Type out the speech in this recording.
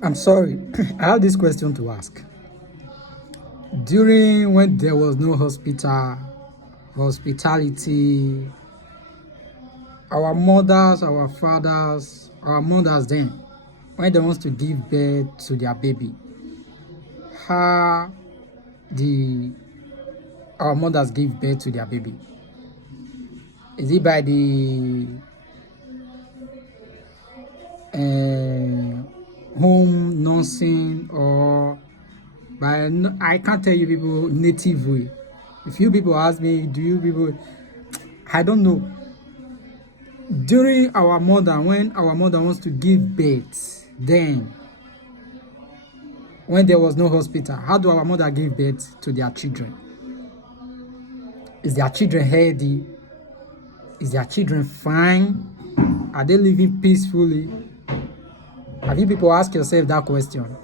I'm sorry. I have this question to ask. During when there was no hospitality, our mothers, our fathers, our mothers then, when they want to give birth to their baby, how the our mothers give birth to their baby? Is it by the home nursing or by I can't tell you people native way. If you people ask me, do you people? I don't know. During our mother, when our mother wants to give birth, then when there was no hospital, how do our mother give birth to their children? Is their children healthy? Is their children fine? Are they living peacefully? Have you people asked yourself that question?